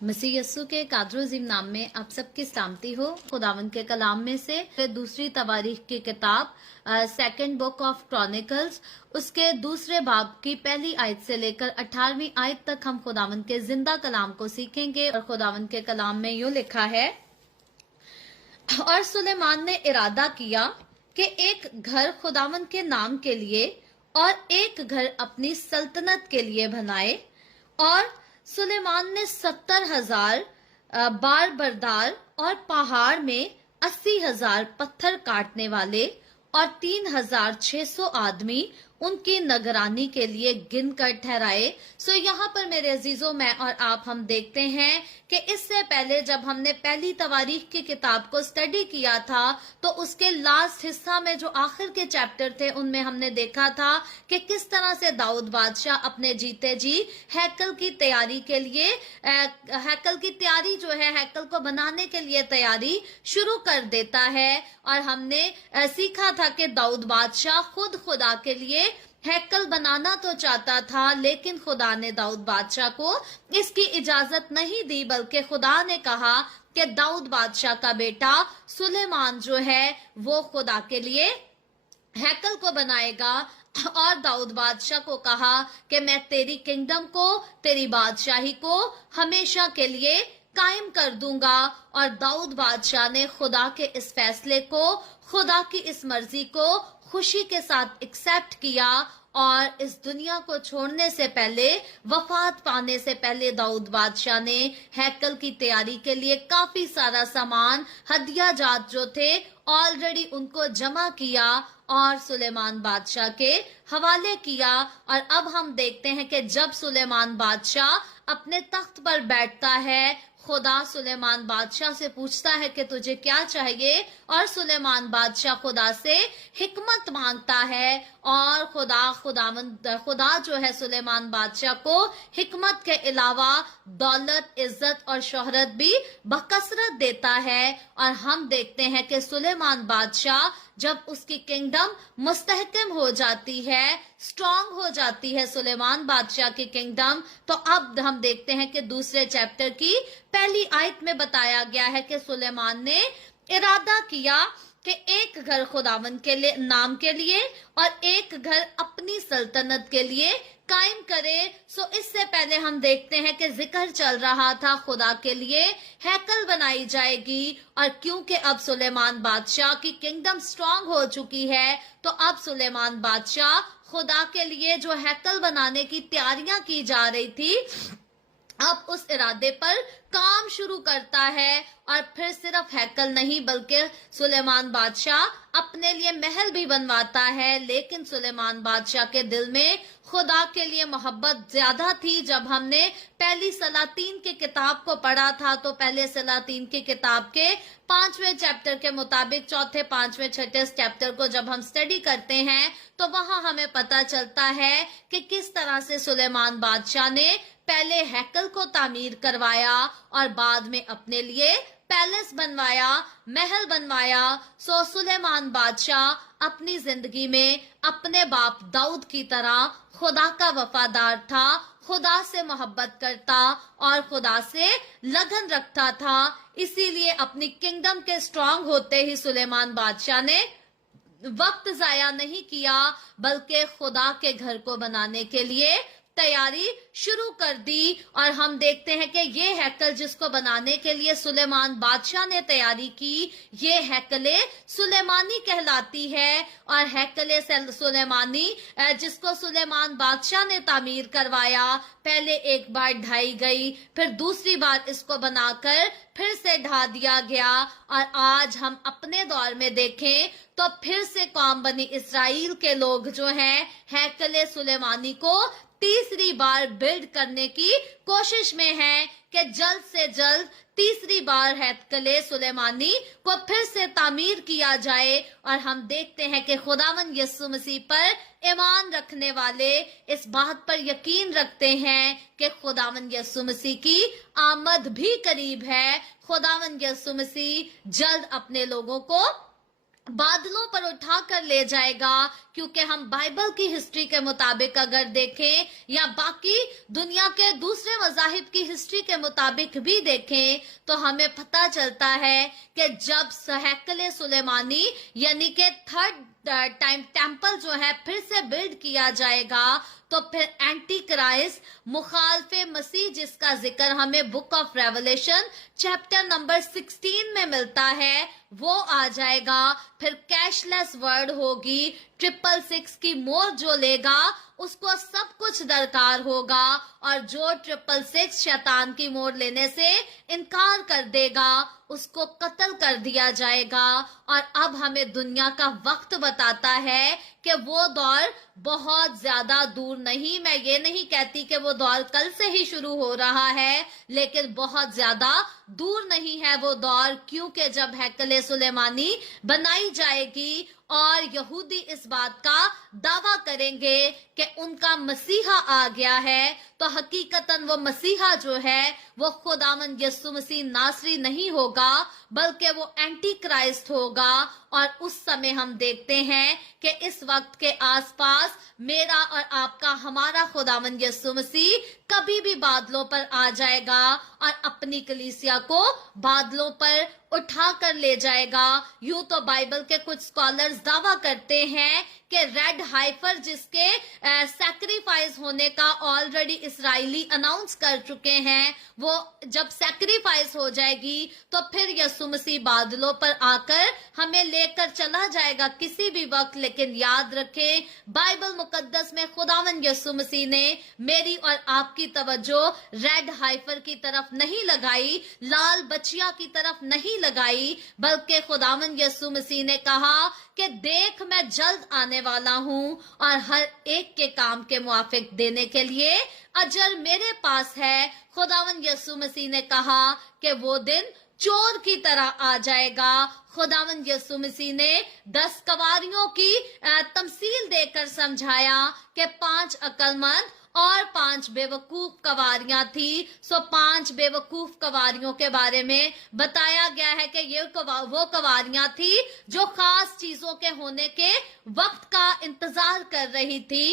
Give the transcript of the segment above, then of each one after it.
मसीह यस्सु के कादर अज़ीम नाम में आप सबकी सलामती हो। खुदावंद के कलाम में से फिर दूसरी तवारीख की किताब सेकंड बुक ऑफ क्रॉनिकल्स उसके दूसरे बाब की पहली आयत से लेकर 18वीं आयत तक हम खुदावंद के जिंदा कलाम को सीखेंगे। और खुदावंद के कलाम में यूं लिखा है, और सुलेमान ने इरादा किया कि एक घर खुदावंद के नाम के लिए और एक घर अपनी सल्तनत के लिए बनाए। और सुलेमान ने 70,000 बार बरदार और पहाड़ में 80,000 पत्थर काटने वाले और 3,600 आदमी उनकी निगरानी के लिए गिनकर ठहराए। सो यहाँ पर मेरे अजीजों, मैं और आप हम देखते हैं कि इससे पहले जब हमने पहली तवारीख की किताब को स्टडी किया था तो उसके लास्ट हिस्सा में जो आखिर के चैप्टर थे उनमें हमने देखा था कि किस तरह से दाऊद बादशाह अपने जीते जी हैकल की तैयारी के लिए हैकल की तैयारी जो है हैकल को बनाने के लिए तैयारी शुरू कर देता है। और हमने सीखा था कि दाऊद बादशाह खुद खुदा के लिए हैकल बनाना तो चाहता था, लेकिन खुदा ने दाऊद बादशाह को इसकी इजाजत नहीं दी, बल्कि खुदा ने कहा कि दाऊद बादशाह का बेटा सुलेमान जो है वो खुदा के लिए हैकल को बनाएगा। और दाऊद बादशाह को कहा कि मैं तेरी किंगडम को, तेरी बादशाही को हमेशा के लिए कायम कर दूंगा। और दाऊद बादशाह ने खुदा के इस फैसले को, खुदा की इस मर्जी को खुशी के साथ एक्सेप्ट किया। और इस दुनिया को छोड़ने से पहले, वफात पाने से पहले दाऊद बादशाह ने हैकल की तैयारी के लिए काफी सारा सामान, हदिया जात जो थे ऑलरेडी उनको जमा किया और सुलेमान बादशाह के हवाले किया। और अब हम देखते हैं कि जब सुलेमान बादशाह अपने तख्त पर बैठता है, खुदा सुलेमान बादशाह से पूछता है कि तुझे क्या चाहिए, और सुलेमान बादशाह खुदा से हिकमत मांगता है। और खुदा जो है सुलेमान बादशाह को हिकमत के अलावा दौलत, इज्जत और शोहरत भी बकसरत देता है। और हम देखते हैं कि सुलेमान बादशाह जब उसकी किंगडम मुस्तहकम हो जाती है, स्ट्रांग हो जाती है सुलेमान बादशाह की किंगडम, तो अब हम देखते हैं कि दूसरे चैप्टर की पहली आयत में बताया गया है कि सुलेमान ने इरादा किया कि एक घर खुदावंद के लिए नाम के लिए और एक घर अपनी सल्तनत के लिए कायम करे। सो इससे पहले हम देखते हैं कि जिक्र चल रहा था खुदा के लिए हैकल बनाई जाएगी। और क्योंकि अब सुलेमान बादशाह की किंगडम स्ट्रांग हो चुकी है, तो अब सुलेमान बादशाह खुदा के लिए जो हैकल बनाने की तैयारियां की जा रही थी, अब उस इरादे पर काम शुरू करता है। और फिर सिर्फ हैकल नहीं बल्कि सुलेमान बादशाह अपने लिए महल भी बनवाता है। लेकिन सुलेमान बादशाह के दिल में खुदा के लिए मोहब्बत ज्यादा थी। जब हमने पहली सलातीन की किताब को पढ़ा था तो पहले सलातीन की किताब के 5वें चैप्टर के मुताबिक 4थे, 5वें, 6ठे चैप्टर को जब हम स्टडी करते हैं तो वहां हमें पता चलता है कि किस तरह से सुलेमान बादशाह ने पहले हैकल को तामीर करवाया और बाद में अपने लिए पैलेस बनवाया, महल बनवाया। सो सुलेमान बादशाह अपनी जिंदगी में अपने बाप दाऊद की तरह खुदा का वफादार था, खुदा से मोहब्बत करता और खुदा से लगन रखता था। इसीलिए अपनी किंगडम के स्ट्रांग होते ही सुलेमान बादशाह ने वक्त जाया नहीं किया, बल्कि खुदा के घर को बनाने के लिए तैयारी शुरू कर दी। और हम देखते हैं कि ये हैकल जिसको बनाने के लिए सुलेमान बादशाह ने तैयारी की, ये हैकले सुलेमानी कहलाती है। और हैकले सुलेमानी जिसको सुलेमान बादशाह ने तामीर करवाया, पहले एक बार ढाई गई, फिर दूसरी बार इसको बनाकर फिर से ढा दिया गया। और आज हम अपने दौर में देखें तो फिर से कौम बनी इसराइल के लोग जो हैं हैकले सुलेमानी को तीसरी बार बिल्ड करने की कोशिश में है कि जल्द से जल्द तीसरी बार हैकले सुलेमानी को फिर से तामीर किया जाए। और हम देखते हैं कि खुदावंद यीशु मसीह पर ईमान रखने वाले इस बात पर यकीन रखते हैं कि खुदावंद यीशु मसीह की आमद भी करीब है। खुदावंद यीशु मसीह जल्द अपने लोगों को बादलों पर उठा कर ले जाएगा, क्योंकि हम बाइबल की हिस्ट्री के मुताबिक अगर देखें या बाकी दुनिया के दूसरे मज़ाहिब की हिस्ट्री के मुताबिक भी देखें तो हमें पता चलता है कि जब हैकल सुलेमानी यानी कि थर्ड टाइम टेम्पल जो है फिर से बिल्ड किया जाएगा तो फिर एंटी क्राइस्ट मुखालफे मसीह जिसका जिक्र हमें book of revelation chapter number 16 में मिलता है वो आ जाएगा। फिर कैशलेस वर्ड होगी, 666 की मोर जो लेगा उसको सब कुछ दरकार होगा और जो 666 शैतान की मोर लेने से इनकार कर देगा उसको कत्ल कर दिया जाएगा। और अब हमें दुनिया का वक्त बताता है कि वो दौर बहुत ज्यादा दूर नहीं, मैं ये नहीं कहती कि वो दौर कल से ही शुरू हो रहा है, लेकिन बहुत ज्यादा दूर नहीं है वो दौर, क्योंकि जब हैकल सुलेमानी बनाई जाएगी और यहूदी इस बात का दावा करेंगे कि उनका मसीहा आ गया है तो हकीकतन वो मसीहा जो है वो खुदावंद यीशु मसीह नासरी नहीं होगा बल्कि वो एंटी क्राइस्ट होगा। और उस समय हम देखते हैं कि इस वक्त के आसपास मेरा और आपका हमारा खुदावंद यीशु मसीह कभी भी बादलों पर आ जाएगा और अपनी कलीसिया को बादलों पर उठा कर ले जाएगा। यूं तो बाइबल के कुछ स्कॉलर्स दावा करते हैं कि रेड हाइफर जिसके सैक्रिफाइस होने का ऑलरेडी इसराइली अनाउंस कर चुके हैं, वो जब सैक्रिफाइस हो जाएगी तो फिर यीशु मसीह बादलों पर आकर हमें लेकर चला जाएगा किसी भी वक्त। लेकिन याद रखें बाइबल मुकद्दस में खुदावंद यीशु मसीह ने मेरी और आपकी तवज्जो रेड हाइफर की तरफ नहीं लगाई, लाल बचिया की तरफ नहीं लगाई, बल्कि खुदावंद यीशु मसीह ने कहा कि देख मैं जल्द आने वाला हूं और हर एक के काम के मुआफिक देने के लिए अजर मेरे पास है। खुदावंद यीशु मसीह ने कहा कि वो दिन चोर की तरह आ जाएगा। खुदावंद यीशु मसीह ने 10 कवारियों की तमसील देकर समझाया कि 5 अक्लमंद और 5 बेवकूफ कवारियां थी। 5 बेवकूफ कवारियों के बारे में बताया गया है कि ये वो कवारियां थी जो खास चीजों के होने के वक्त का इंतजार कर रही थी।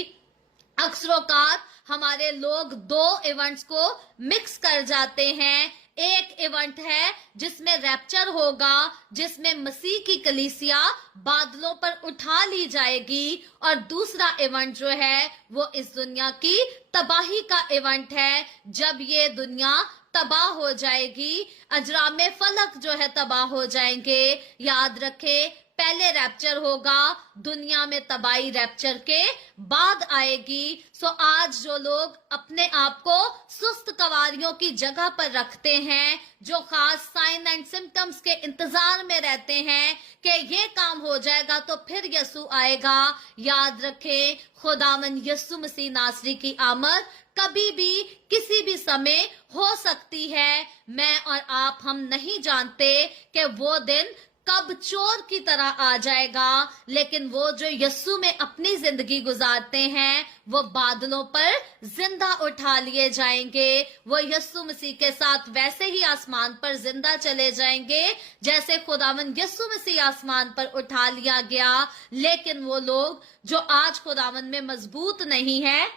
अक्सरोकार हमारे लोग 2 इवेंट्स को मिक्स कर जाते हैं। एक इवेंट है जिसमें रैप्चर होगा, जिसमें मसीह की कलीसिया बादलों पर उठा ली जाएगी, और दूसरा इवेंट जो है वो इस दुनिया की तबाही का इवेंट है, जब ये दुनिया तबाह हो जाएगी, अजरामे फलक जो है तबाह हो जाएंगे। याद रखें पहले रैप्चर होगा, दुनिया में तबाही रैप्चर के बाद आएगी। आज जो लोग अपने आप को सुस्त कवारियों की जगह पर रखते हैं, जो खास साइन एंड सिम्टम्स के इंतजार में रहते हैं कि ये काम हो जाएगा तो फिर यीशु आएगा, याद रखें खुदावंद यीशु मसीह नासरी की आमद कभी भी किसी भी समय हो सकती है। मैं और आप हम नहीं जानते कि वो दिन कब चोर की तरह आ जाएगा, लेकिन वो जो यीशु में अपनी जिंदगी गुजारते हैं वो बादलों पर जिंदा उठा लिए जाएंगे। वो यीशु मसीह के साथ वैसे ही आसमान पर जिंदा चले जाएंगे जैसे खुदावंद यीशु मसीह आसमान पर उठा लिया गया। लेकिन वो लोग जो आज खुदावंद में मजबूत नहीं है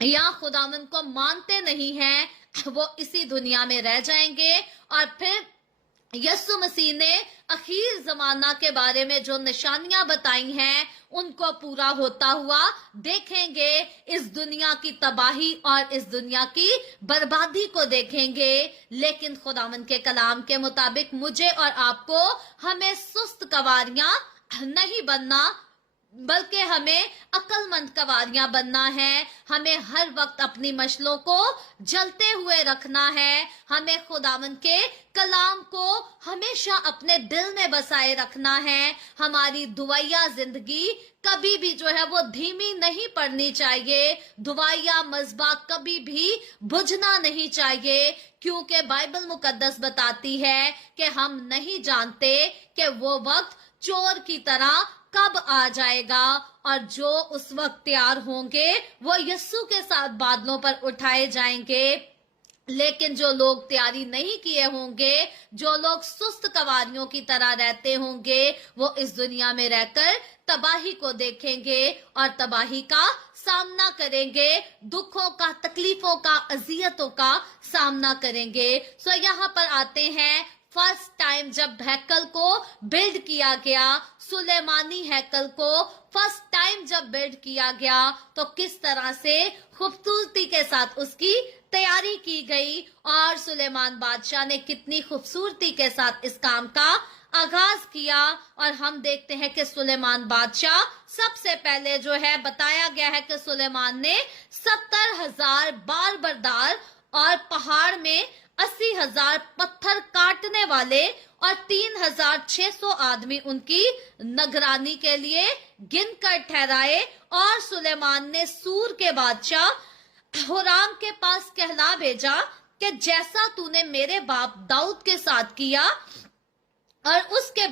या खुदावंद को मानते नहीं हैं, वो इसी दुनिया में रह जाएंगे। और फिर यीशु मसीह ने आखिर जमाना के बारे में जो निशानियां बताई हैं उनको पूरा होता हुआ देखेंगे। इस दुनिया की तबाही और इस दुनिया की बर्बादी को देखेंगे। लेकिन खुदावंद के कलाम के मुताबिक मुझे और आपको हमें सुस्त कवारियां नहीं बनना, बल्कि हमें अक्लमंद कवारियां बनना है। हमें हर वक्त अपनी मशलों को जलते हुए रखना है। हमें खुदावंद के कलाम को हमेशा अपने दिल में बसाए रखना है। हमारी दुआया जिंदगी कभी भी जो है वो धीमी नहीं पड़नी चाहिए। दुआया मज़बा कभी भी बुझना नहीं चाहिए, क्योंकि बाइबल मुकद्दस बताती है कि हम नहीं जानते कि वो वक्त चोर की तरह कब आ जाएगा, और जो उस वक्त तैयार होंगे वो यीशु के साथ बादलों पर उठाए जाएंगे। लेकिन जो लोग तैयारी नहीं किए होंगे, जो लोग सुस्त कवारियों की तरह रहते होंगे, वो इस दुनिया में रहकर तबाही को देखेंगे और तबाही का सामना करेंगे, दुखों का, तकलीफों का, अजियतों का सामना करेंगे। सो यहाँ पर आते हैं फर्स्ट टाइम जब हैकल को बिल्ड किया गया, सुलेमानी हैकल को फर्स्ट टाइम जब बिल्ड किया गया, तो किस तरह से खूबसूरती के साथ उसकी तैयारी की गई और सुलेमान बादशाह ने कितनी खूबसूरती के साथ इस काम का आगाज किया। और हम देखते हैं कि सुलेमान बादशाह सबसे पहले जो है बताया गया है कि सुलेमान ने 70,000 बार बरदार और पहाड़ में 80,000 पत्थर काटने वाले और 3,600 आदमी उनकी निगरानी के लिए गिनकर ठहराए। और सुलेमान ने सूर के बादशाह हुराम के पास कहला भेजा कि जैसा तूने मेरे बाप दाऊद के साथ किया और उसके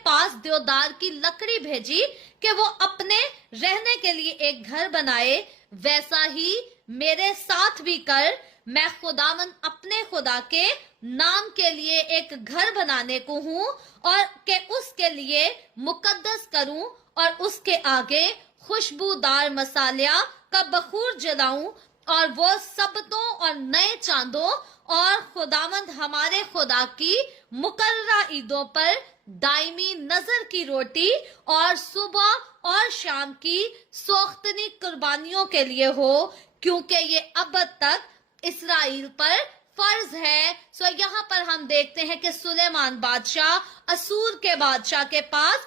पास देवदार की लकड़ी भेजी कि वो अपने रहने के लिए एक घर बनाए, वैसा ही मेरे साथ भी कर। मैं खुदावन अपने खुदा के नाम के लिए एक घर बनाने को हूँ और के उसके लिए मुकद्दस करूं और उसके आगे खुशबूदार मसालिया का बखूर जलाऊं और वो सबतों और नए चांदों और खुदावंद हमारे खुदा की मुकर्ररा ईदों पर दायमी नजर की रोटी और सुबह और शाम की सोख्तनी कुर्बानियों के लिए हो, क्योंकि ये अब तक इसराइल पर फर्ज है। सो यहाँ पर हम देखते हैं कि सुलेमान बादशाह असूर के बादशाह के पास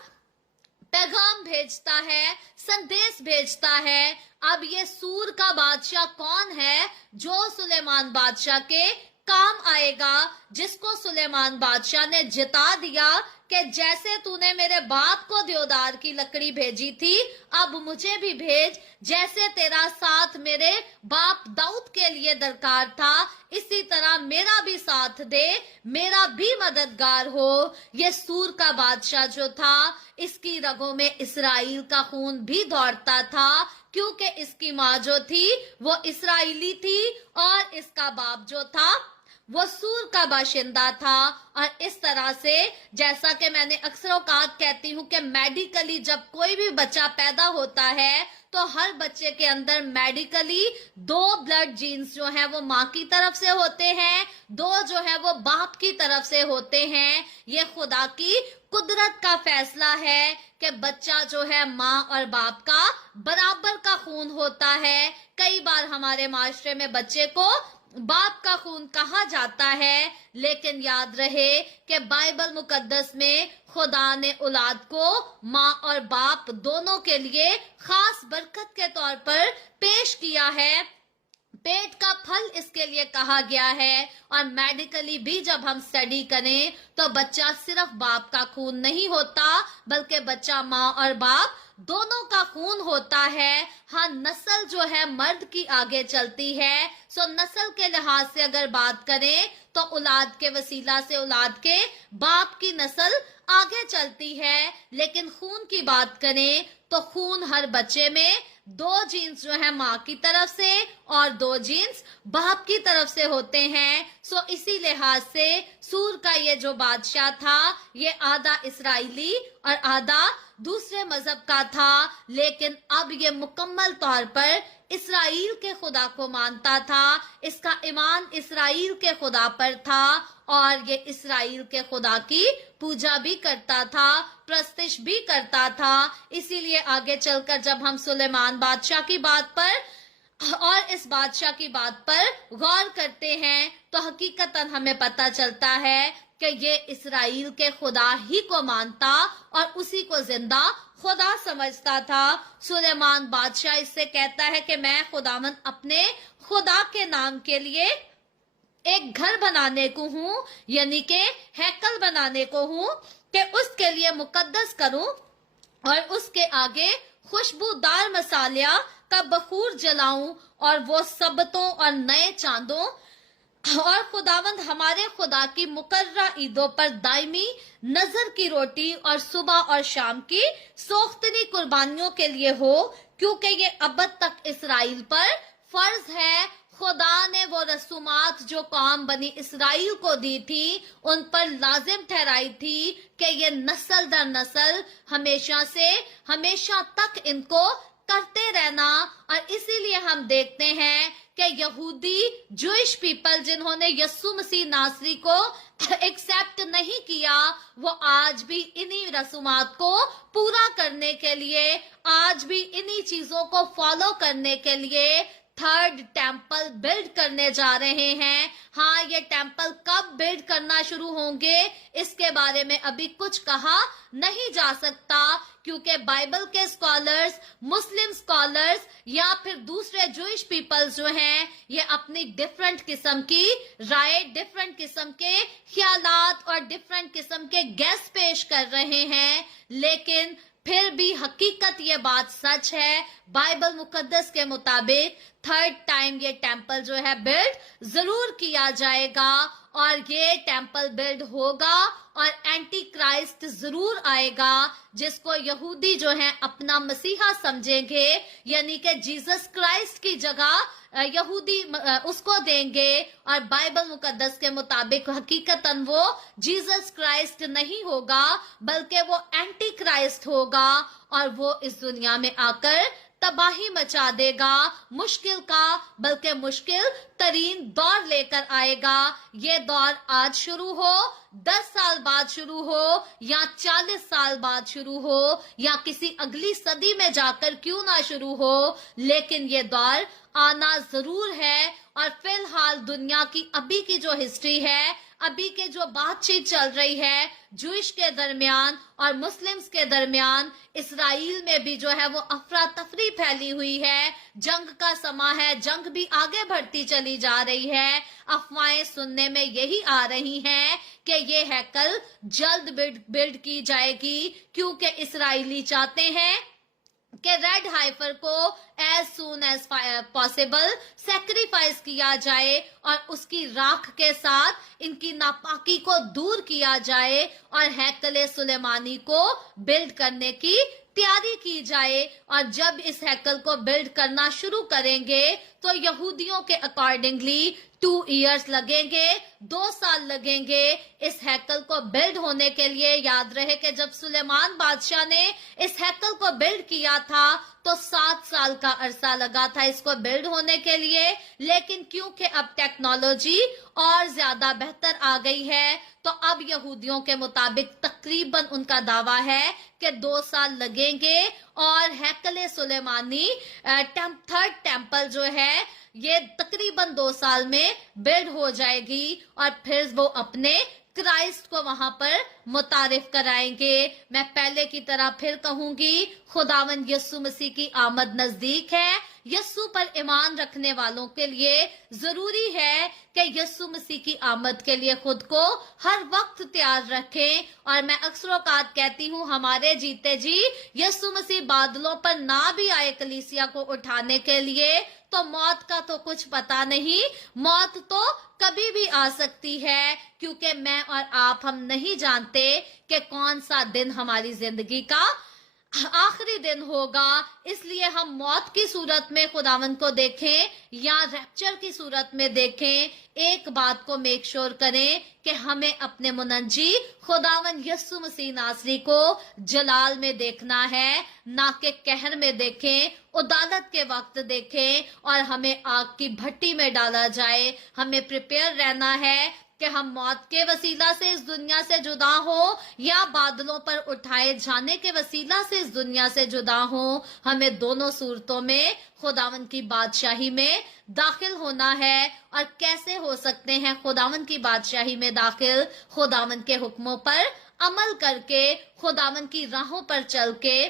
पैगाम भेजता है, संदेश भेजता है। अब ये सूर का बादशाह कौन है जो सुलेमान बादशाह के काम आएगा, जिसको सुलेमान बादशाह ने जिता दिया कि जैसे तूने मेरे बाप को देवदार की लकड़ी भेजी थी, अब मुझे भी भेज, जैसे तेरा साथ मेरे बाप दाऊद के लिए दरकार था, इसी तरह मेरा भी साथ दे, मेरा भी मददगार हो। ये सूर का बादशाह जो था, इसकी रगों में इसराइल का खून भी दौड़ता था, क्योंकि इसकी माँ जो थी वो इसराइली थी और इसका बाप जो था वो सूर का बाशिंदा था। और इस तरह से जैसा कि मैंने अक्सर औकात कहती हूँ कि मेडिकली जब कोई भी बच्चा पैदा होता है तो हर बच्चे के अंदर मेडिकली 2 ब्लड जीन्स जो है वो माँ की तरफ से होते हैं, 2 जो है वो बाप की तरफ से होते हैं। ये खुदा की कुदरत का फैसला है कि बच्चा जो है माँ और बाप का बराबर का खून होता है। कई बार हमारे माशरे में बच्चे को बाप का खून कहा जाता है, लेकिन याद रहे कि बाइबल मुकद्दस में खुदा ने औलाद को माँ और बाप दोनों के लिए खास बरकत के तौर पर पेश किया है। पेट का फल इसके लिए कहा गया है। और मेडिकली भी जब हम स्टडी करें तो बच्चा सिर्फ बाप का खून नहीं होता, बल्कि बच्चा माँ और बाप दोनों का खून होता है। हाँ, नस्ल जो है मर्द की आगे चलती है। सो नस्ल के लिहाज से अगर बात करें तो औलाद के वसीला से औलाद के बाप की नस्ल आगे चलती है, लेकिन खून की बात करें तो खून हर बच्चे में 2 जीन्स जो है माँ की तरफ से और 2 जीन्स बाप की तरफ से होते हैं। सो इसी लिहाज से सूर का ये जो बादशाह था, ये आधा इसराइली और आधा दूसरे मजहब का था, लेकिन अब ये मुकम्मल तौर पर इसराइल के खुदा को मानता था। इसका ईमान इसराइल के खुदा पर था और ये इसराइल के खुदा की पूजा भी करता था, प्रस्तिश भी करता था। इसीलिए आगे चलकर जब हम सुलेमान बादशाह की बात पर और इस बादशाह की बात पर गौर करते हैं तो हकीकतन हमें पता चलता है कि ये इसराइल के खुदा ही को मानता और उसी को जिंदा खुदा समझता था। सुलेमान बादशाह इससे कहता है कि मैं खुदावंद अपने खुदा के नाम के लिए एक घर बनाने को हूँ, यानी कि हैकल बनाने को हूँ, कि उसके लिए मुकद्दस करूं और उसके आगे खुशबूदार मसालिया का बखूर जलाऊं और वो सबतों और नए चांदों और खुदावंद हमारे खुदा की मुकर्ररा ईदों पर दायमी नजर की रोटी और सुबह और शाम की सोख्तनी कुर्बानियों के लिए हो, क्योंकि ये अब तक इसराइल पर फर्ज है। खुदा ने वो रसूमात जो कौम बनी इसराइल को दी थी उन पर लाजिम ठहराई थी कि ये नस्ल दर नस्ल हमेशा से हमेशा तक इनको करते रहना। और इसीलिए हम देखते हैं कि यहूदी जूइश पीपल जिन्होंने यस्सु मसीह नासरी को एक्सेप्ट नहीं किया, वो आज भी इन्हीं रसूमात को पूरा करने के लिए, आज भी इन्हीं चीजों को फॉलो करने के लिए थर्ड टेम्पल बिल्ड करने जा रहे हैं। हाँ, ये टेम्पल कब बिल्ड करना शुरू होंगे इसके बारे में अभी कुछ कहा नहीं जा सकता, क्योंकि बाइबल के स्कॉलर्स, मुस्लिम स्कॉलर्स या फिर दूसरे जूइश पीपल्स जो हैं, ये अपनी डिफरेंट किस्म की राय, डिफरेंट किस्म के ख्यालात और डिफरेंट किस्म के गेस पेश कर रहे हैं। लेकिन फिर भी हकीकत ये बात सच है, बाइबल मुकद्दस के मुताबिक थर्ड टाइम ये टेम्पल जो है बिल्ड जरूर किया जाएगा और ये टेम्पल बिल्ड होगा और एंटी क्राइस्ट जरूर आएगा, जिसको यहूदी जो है अपना मसीहा समझेंगे, यानी कि जीसस क्राइस्ट की जगह यहूदी उसको देंगे। और बाइबल मुकद्दस के मुताबिक हकीकतन वो जीसस क्राइस्ट नहीं होगा, बल्कि वो एंटी क्राइस्ट होगा और वो इस दुनिया में आकर तबाही मचा देगा, मुश्किल का बल्कि मुश्किल तरीन दौर लेकर आएगा। ये दौर आज शुरू हो, 10 साल बाद शुरू हो या 40 साल बाद शुरू हो या किसी अगली सदी में जाकर क्यों ना शुरू हो, लेकिन ये दौर आना जरूर है। और फिलहाल दुनिया की अभी की जो हिस्ट्री है, अभी के जो बातचीत चल रही है जूइश के दरमियान और मुस्लिम्स के दरमियान, इसराइल में भी जो है वो अफरा तफरी फैली हुई है। जंग का समा है, जंग भी आगे बढ़ती चली जा रही है। अफवाहें सुनने में यही आ रही हैं कि ये हैकल जल्द बिल्ड की जाएगी, क्योंकि इसराइली चाहते हैं कि रेड हाइफर को as soon as possible sacrifice किया जाए और उसकी राख के साथ इनकी नापाकी को दूर किया जाए और हैकल सुलेमानी को बिल्ड करने की तैयारी की जाए। और जब इस हैकल को बिल्ड करना शुरू करेंगे तो यहूदियों के अकॉर्डिंगली 2 इयर्स लगेंगे, 2 साल लगेंगे इस हैकल को बिल्ड होने के लिए। याद रहे कि जब सुलेमान बादशाह ने इस हैकल को बिल्ड किया था तो 7 साल का अरसा लगा था इसको बिल्ड होने के लिए। लेकिन क्योंकि अब टेक्नोलॉजी और ज्यादा बेहतर आ गई है, तो अब यहूदियों के मुताबिक तकरीबन उनका दावा है कि 2 साल लगेंगे और हैकल सुलेमानी थर्ड टेम्पल जो है ये तकरीबन 2 साल में बिल्ड हो जाएगी और फिर वो अपने क्राइस्ट को वहां पर मुतारिफ कराएंगे। मैं पहले की तरह फिर कहूंगी, खुदावंद यस्सु मसीह की आमद नजदीक है। यस्सु पर ईमान रखने वालों के लिए जरूरी है कि यस्सु मसीह की आमद के लिए खुद को हर वक्त तैयार रखें। और मैं अक्सर औकात कहती हूँ, हमारे जीते जी यस्सु मसीह बादलों पर ना भी आए कलीसिया को उठाने के लिए, तो मौत का तो कुछ पता नहीं, मौत तो कभी भी आ सकती है, क्योंकि मैं और आप हम नहीं जानते कि कौन सा दिन हमारी जिंदगी का आखिरी दिन होगा। इसलिए हम मौत की सूरत में खुदावंद को देखें या रैप्चर की सूरत में देखें, एक बात को मेक श्योर करें कि हमें अपने मुनज्जी खुदावंद यस्सु मसीह नासरी को जलाल में देखना है, ना कि कहर में देखें, उदालत के वक्त देखें और हमें आग की भट्टी में डाला जाए। हमें प्रिपेयर रहना है कि हम मौत के वसीला से इस दुनिया से जुदा हो या बादलों पर उठाए जाने के वसीला से इस दुनिया से जुदा हो। हमें दोनों सूरतों में खुदावंद की बादशाही में दाखिल होना है। और कैसे हो सकते हैं खुदावंद की बादशाही में दाखिल? खुदावंद के हुक्मों पर अमल करके, खुदावंद की राहों पर चल के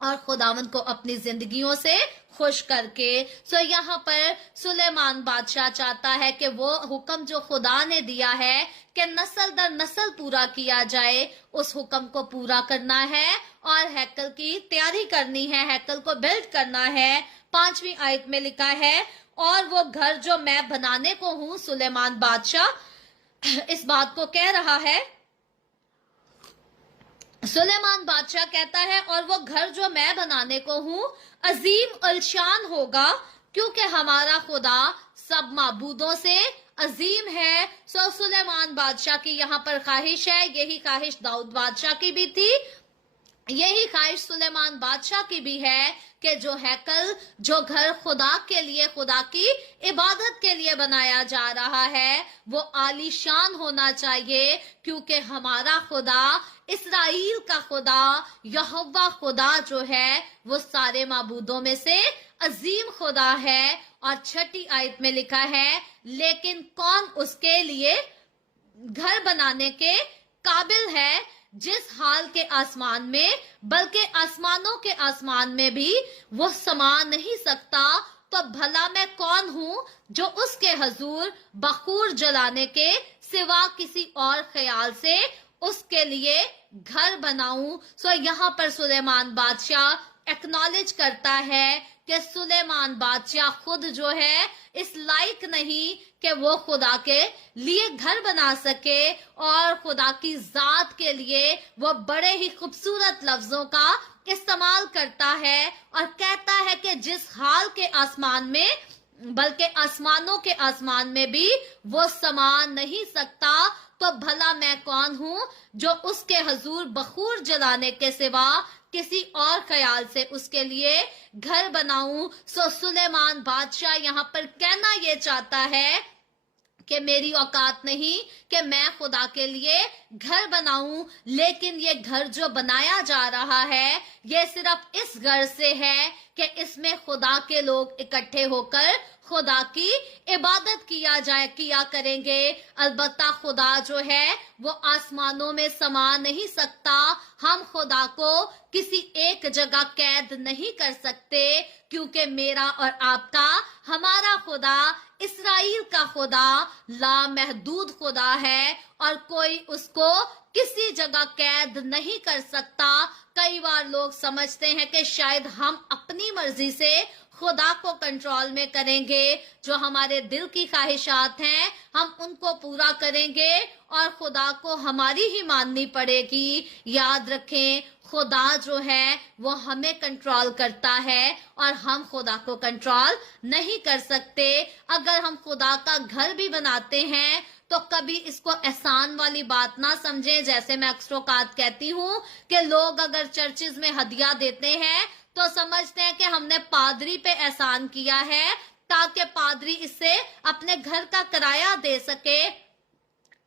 और खुदावंद को अपनी जिंदगियों से खुश करके। सो यहाँ पर सुलेमान बादशाह चाहता है कि वो हुक्म जो खुदा ने दिया है कि नस्ल दर नस्ल पूरा किया जाए, उस हुक्म को पूरा करना है और हैकल की तैयारी करनी है, हैकल को बिल्ड करना है। 5वीं आयत में लिखा है, और वो घर जो मैं बनाने को हूँ, सुलेमान बादशाह इस बात को कह रहा है, सुलेमान बादशाह कहता है, और वो घर जो मैं बनाने को हूँ अजीम अलशान होगा, क्योंकि हमारा खुदा सब माबूदों से अजीम है। सुलेमान बादशाह की यहाँ पर ख्वाहिश है, यही ख्वाहिश दाऊद बादशाह की भी थी, यही ख्वाहिश सुलेमान बादशाह की भी है कि जो हैकल, जो घर खुदा के लिए, खुदा की इबादत के लिए बनाया जा रहा है, वो आलीशान होना चाहिए, क्योंकि हमारा खुदा, इस्राएल का खुदा, यहोवा खुदा जो है वो सारे माबूदों में से अजीम खुदा है। और 6ठी आयत में लिखा है, लेकिन कौन उसके लिए घर बनाने के काबिल है, जिस हाल के आसमान में, बल्कि आसमानों के आसमान में भी वो समा नहीं सकता, तो भला मैं कौन हूँ जो उसके हजूर बखूर जलाने के सिवा किसी और ख्याल से उसके लिए घर बनाऊं। यहाँ पर सुलेमान बादशाह एक्नॉलेज करता है कि सुलेमान बादशाह खुद जो है इस लायक नहीं कि वो खुदा के लिए घर बना सके, और खुदा की जात के लिए वो बड़े ही खूबसूरत लफ्जों का इस्तेमाल करता है और कहता है कि जिस हाल के आसमान में, बल्कि आसमानों के आसमान में भी वो समा नहीं सकता, तो भला मैं कौन हूँ जो उसके हजूर बखूर जलाने के सिवा किसी और ख्याल से उसके लिए घर बनाऊं। सुलेमान बादशाह यहाँ पर कहना ये चाहता है कि मेरी औकात नहीं कि मैं खुदा के लिए घर बनाऊं, लेकिन ये घर जो बनाया जा रहा है ये सिर्फ इस घर से है कि इसमें खुदा के लोग इकट्ठे होकर खुदा की इबादत किया करेंगे। अलबत्ता खुदा जो है वो आसमानों में समा नहीं सकता, हम खुदा को किसी एक जगह कैद नहीं कर सकते, क्योंकि मेरा और आपका, हमारा खुदा, इस्राएल का खुदा लामहदूद खुदा है और कोई उसको किसी जगह कैद नहीं कर सकता। कई बार लोग समझते हैं कि शायद हम अपनी मर्जी से खुदा को कंट्रोल में करेंगे, जो हमारे दिल की ख्वाहिशात हैं हम उनको पूरा करेंगे और खुदा को हमारी ही माननी पड़ेगी। याद रखें, खुदा जो है वो हमें कंट्रोल करता है और हम खुदा को कंट्रोल नहीं कर सकते। अगर हम खुदा का घर भी बनाते हैं तो कभी इसको एहसान वाली बात ना समझें। जैसे मैं अक्सर औकात कहती हूँ कि लोग अगर चर्चिज में हदिया देते हैं तो समझते हैं कि हमने पादरी पे एहसान किया है ताकि पादरी इससे अपने घर का किराया दे सके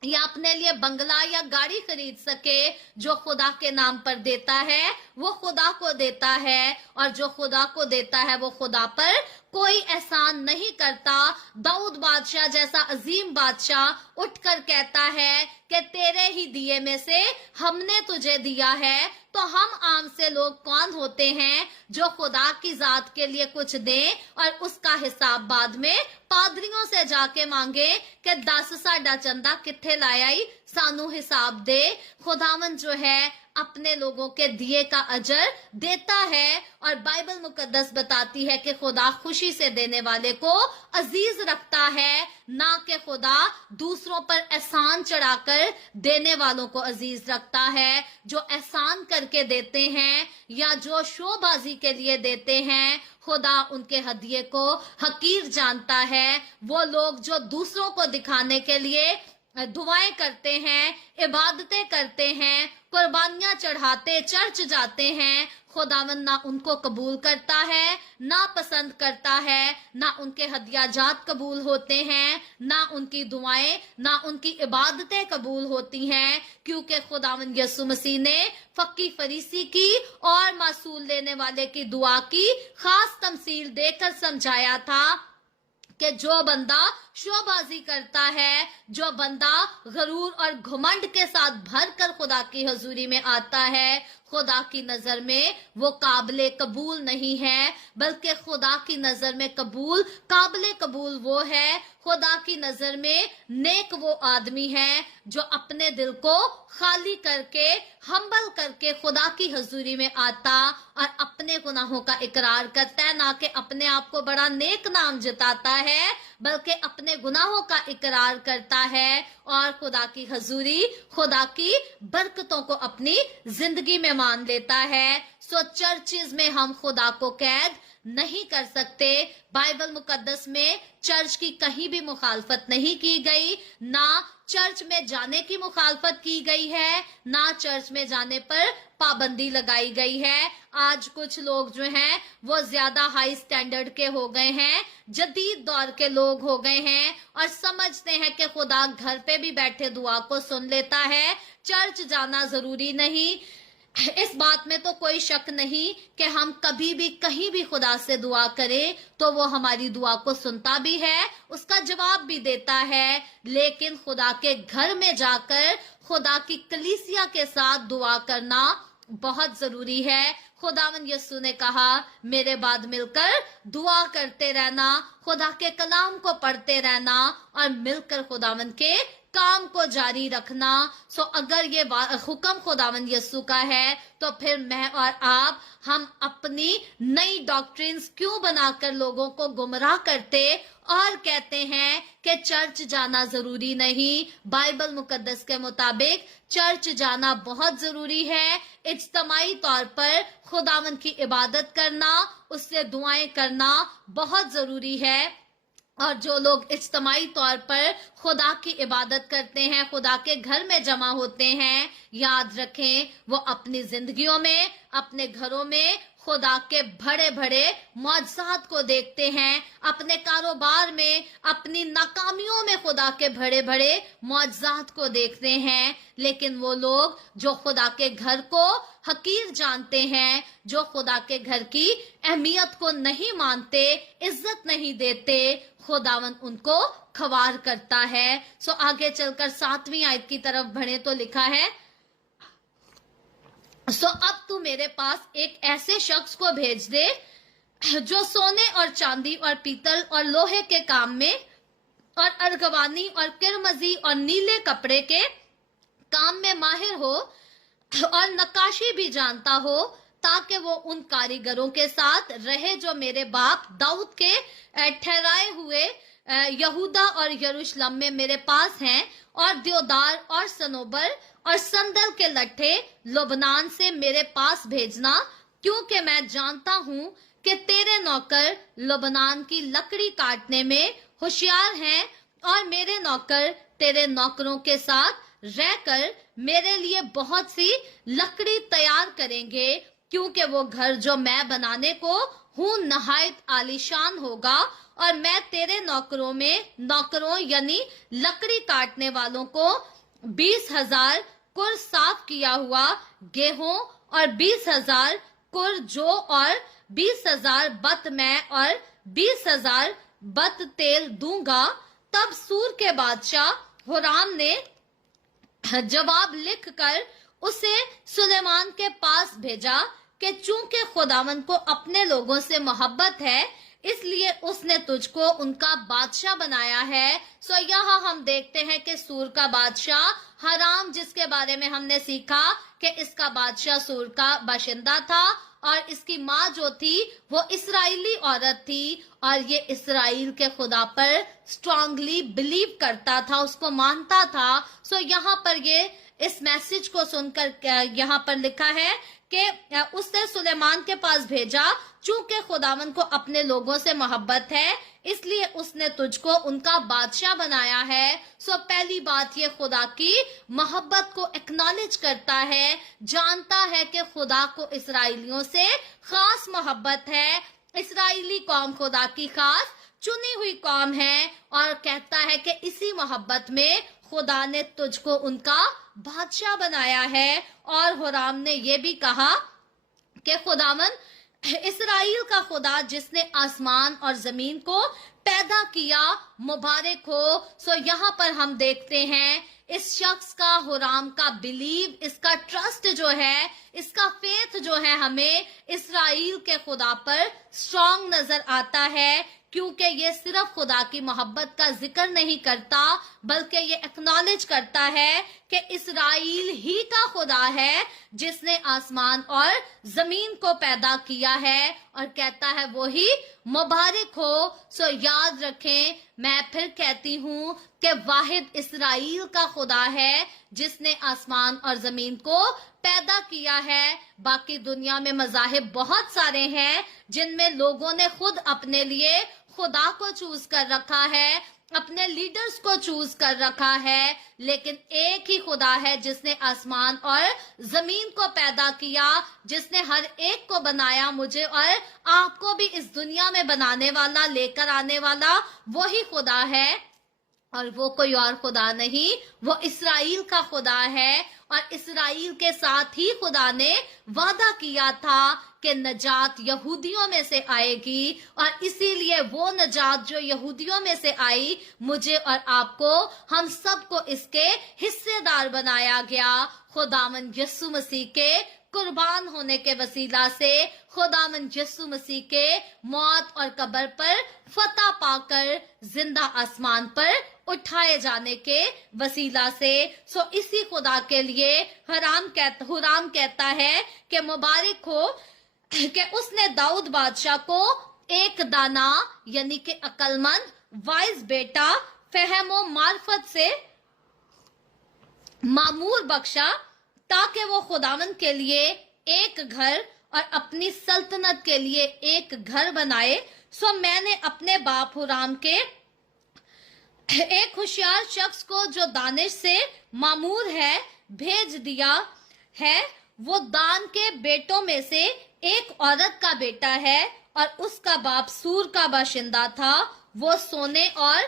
या अपने लिए बंगला या गाड़ी खरीद सके। जो खुदा के नाम पर देता है वो खुदा को देता है, और जो खुदा को देता है वो खुदा पर कोई एहसान नहीं करता। दाऊद बादशाह जैसा अजीम बादशाह उठकर कहता है कि तेरे ही दिए में से हमने तुझे दिया है। तो हम आम से लोग कौन होते हैं जो खुदा की जात के लिए कुछ दें और उसका हिसाब बाद में पादरियों से जाके मांगे कि 10 साडा चंदा किथे लायाई, सानू हिसाब दे। खुदावन जो है अपने लोगों के दिए का अजर देता है, और बाइबल मुकद्दस बताती है कि खुदा खुशी से देने वाले को अजीज रखता है, ना कि खुदा दूसरों पर एहसान चढ़ाकर देने वालों को अजीज रखता है। जो एहसान करके देते हैं या जो शोबाजी के लिए देते हैं, खुदा उनके हदिये को हकीर जानता है। वो लोग जो दूसरों को दिखाने के लिए दुआएं करते हैं, इबादतें करते हैं, कुर्बानियां चढ़ाते, चर्च जाते हैं, खुदावन ना उनको कबूल करता है, ना पसंद करता है, ना उनके हदियाजात कबूल होते हैं, ना उनकी दुआएं, ना उनकी इबादतें कबूल होती हैं, क्योंकि खुदावन यीशु मसीह ने फक्की फरीसी की और मासूल लेने वाले की दुआ की खास तमसील देकर समझाया था कि जो बंदा शोबाजी करता है, जो बंदा गरूर और घमंड के साथ भरकर खुदा की हजूरी में आता है, खुदा की नजर में वो काबिले कबूल नहीं है, बल्कि खुदा की नजर में काबिले कबूल वो है। खुदा की नजर में नेक वो आदमी है जो अपने दिल को खाली करके, हम्बल करके खुदा की हजूरी में आता और अपने गुनाहों का इकरार करता है, ना कि अपने आप को बड़ा नेक नाम जताता है, बल्कि अपने गुनाहों का इकरार करता है और खुदा की हजूरी, खुदा की बरकतों को अपनी जिंदगी में मान लेता है। सो चर्चिज में हम खुदा को कैद नहीं कर सकते। बाइबल मुकद्दस में चर्च की कहीं भी मुखालफत नहीं की गई, ना चर्च में जाने की मुखालफत की गई है, ना चर्च में जाने पर पाबंदी लगाई गई है। आज कुछ लोग जो हैं वो ज्यादा हाई स्टैंडर्ड के हो गए हैं, जदीद दौर के लोग हो गए हैं और समझते हैं कि खुदा घर पे भी बैठे दुआ को सुन लेता है, चर्च जाना जरूरी नहीं। इस बात में तो कोई शक नहीं कि हम कभी भी कहीं भी खुदा से दुआ करें तो वो हमारी दुआ को सुनता भी है, उसका जवाब भी देता है। लेकिन खुदा के घर में जाकर खुदा की कलीसिया के साथ दुआ करना बहुत जरूरी है। खुदावन यीशु ने कहा, मेरे बाद मिलकर दुआ करते रहना, खुदा के कलाम को पढ़ते रहना और मिलकर खुदावन के काम को जारी रखना। सो अगर ये हुक्म खुदावंद यीशु का है तो फिर मैं और आप हम अपनी नई डॉक्ट्रिन्स क्यों बनाकर लोगों को गुमराह करते और कहते हैं कि चर्च जाना जरूरी नहीं। बाइबल मुकद्दस के मुताबिक चर्च जाना बहुत जरूरी है। इज्तमाई तौर पर खुदावंद की इबादत करना, उससे दुआएं करना बहुत जरूरी है। और जो लोग इज्तमाई तौर पर खुदा की इबादत करते हैं, खुदा के घर में जमा होते हैं, याद रखें वो अपनी जिंदगियों में, अपने घरों में खुदा के बड़े बड़े मौजज़ात को देखते हैं, अपने कारोबार में, अपनी नाकामियों में खुदा के बड़े बड़े मौजज़ात को देखते हैं। लेकिन वो लोग जो खुदा के घर को हकीर जानते हैं, जो खुदा के घर की अहमियत को नहीं मानते, इज्जत नहीं देते, खुदावन उनको खवार करता है। सो आगे चलकर 7वीं आयत की तरफ बढ़े तो लिखा है, सो अब तू मेरे पास एक ऐसे शख्स को भेज दे जो सोने और चांदी और पीतल और लोहे के काम में और अर्गवानी और किरमजी और नीले कपड़े के काम में माहिर हो और नक्काशी भी जानता हो, ताकि वो उन कारीगरों के साथ रहे जो मेरे बाप दाऊद के ठहराए हुए यहूदा और यरूशलेम में मेरे पास हैं, और देवदार और सनोबर और संदल के लट्ठे लुबनान से मेरे पास भेजना, क्योंकि मैं जानता हूँ कि तेरे नौकर लुबनान की लकड़ी काटने में होशियार हैं, और मेरे नौकर तेरे नौकरों के साथ रहकर मेरे लिए बहुत सी लकड़ी तैयार करेंगे, क्योंकि वो घर जो मैं बनाने को हूँ नहायत आलीशान होगा। और मैं तेरे नौकरों यानी लकड़ी काटने वालों को 20,000 कुर साफ किया हुआ गेहूं और 20,000 कुर जौ और 20,000 बत मैं और 20,000 बत तेल दूंगा। तब सूर के बादशाह हुराम ने जवाब लिखकर उसे सुलेमान के पास भेजा कि चूंकि खुदावंद को अपने लोगों से मोहब्बत है, इसलिए उसने तुझको उनका बादशाह बनाया है। सो यहाँ हम देखते हैं कि सूर का बादशाह हराम, जिसके बारे में हमने सीखा कि इसका बादशाह सूर का बाशिंदा था और इसकी माँ जो थी वो इस्राएली औरत थी, और ये इस्राएल के खुदा पर स्ट्रांगली बिलीव करता था, उसको मानता था। सो यहाँ पर ये इस मैसेज को सुनकर यहाँ पर लिखा है कि उसने सुलेमान के पास भेजा, चूंकि खुदावंद को अपने लोगों से मोहब्बत है, इसलिए उसने तुझको उनका बादशाह बनाया है। सो पहली बात ये खुदा की मोहब्बत को एक्नॉलेज करता है, जानता है कि खुदा को इसराइलियों से खास मोहब्बत है, इसराइली कौम खुदा की खास चुनी हुई कौम है, और कहता है कि इसी मोहब्बत में खुदा ने तुझको उनका बादशाह बनाया है। और हुराम ने ये भी कहा कि खुदावन इसराइल का खुदा जिसने आसमान और जमीन को पैदा किया मुबारक हो। सो यहाँ पर हम देखते हैं इस शख्स का, हुराम का बिलीव, इसका ट्रस्ट जो है, इसका फेथ जो है, हमें इसराइल के खुदा पर स्ट्रॉन्ग नजर आता है, क्योंकि ये सिर्फ खुदा की मोहब्बत का जिक्र नहीं करता, बल्कि ये एक्नॉलेज करता है कि इसराइल ही का खुदा है जिसने आसमान और जमीन को पैदा किया है, और कहता है वो ही मुबारक हो। सो याद रखें, मैं फिर कहती हूँ कि वाहिद इसराइल का खुदा है जिसने आसमान और जमीन को پیدا کیا ہے۔ باقی دنیا میں مذاہب بہت سارے ہیں جن میں لوگوں نے خود اپنے لیے خدا کو چوز کر رکھا ہے، اپنے لیڈرز کو چوز کر رکھا ہے، لیکن ایک ہی خدا ہے جس نے آسمان اور زمین کو پیدا کیا، جس نے ہر ایک کو بنایا، مجھے اور آپ کو بھی اس دنیا میں بنانے والا، لے کر آنے والا وہی خدا ہے، اور وہ کوئی اور خدا نہیں، وہ اسرائیل کا خدا ہے۔ اور اسرائیل کے ساتھ ہی خدا نے وعدہ کیا تھا کہ نجات یہودیوں میں سے آئے گی، اور اسی لیے وہ نجات جو یہودیوں میں سے آئی، مجھے اور آپ کو، ہم سب کو اس کے حصے دار بنایا گیا، خداوند یسوع مسیح کے قربان ہونے کے وسیلہ سے، خداوند یسوع مسیح کے موت اور قبر پر فتح پا کر زندہ آسمان پر اٹھائے جانے کے وسیلہ سے۔ سو اسی خدا کے لیے حرام کہتا ہے کہ مبارک ہو کہ اس نے داؤد بادشاہ کو ایک دانا یعنی کہ عقل مند وائز بیٹا فہم و معرفت سے معمور بخشا، تاکہ وہ خداوند کے لیے ایک گھر اور اپنی سلطنت کے لیے ایک گھر بنائے۔ سو میں نے اپنے باپ حرام کے ایک ہوشیار شخص کو جو دانش سے معمور ہے بھیج دیا ہے، وہ دان کے بیٹوں میں سے ایک عورت کا بیٹا ہے، اور اس کا باپ سور کا باشندہ تھا، وہ سونے اور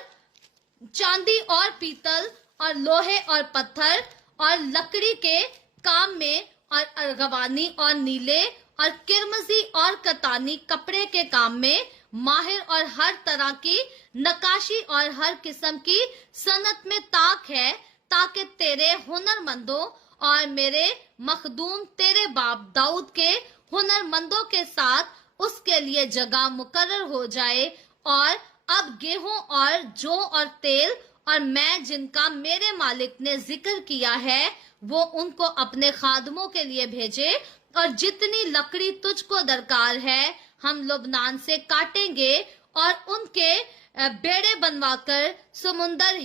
چاندی اور پیتل اور لوہے اور پتھر اور لکڑی کے کام میں اور ارغوانی اور نیلے اور کرمزی اور کتانی کپڑے کے کام میں ماہر، اور ہر طرح کی نقاشی اور ہر قسم کی صنعت میں طاق ہے، تاکہ تیرے ہنرمندوں اور میرے مخدوم تیرے باپ داؤد کے ہنرمندوں کے ساتھ اس کے لیے جگہ مقرر ہو جائے۔ اور اب گیہوں اور جو اور تیل اور میں جن کا میرے مالک نے ذکر کیا ہے، وہ ان کو اپنے خادموں کے لیے بھیجے، اور جتنی لکڑی تجھ کو درکار ہے ہم لبنان سے کاٹیں گے، اور ان کے بیڑے بنوا کر سمندر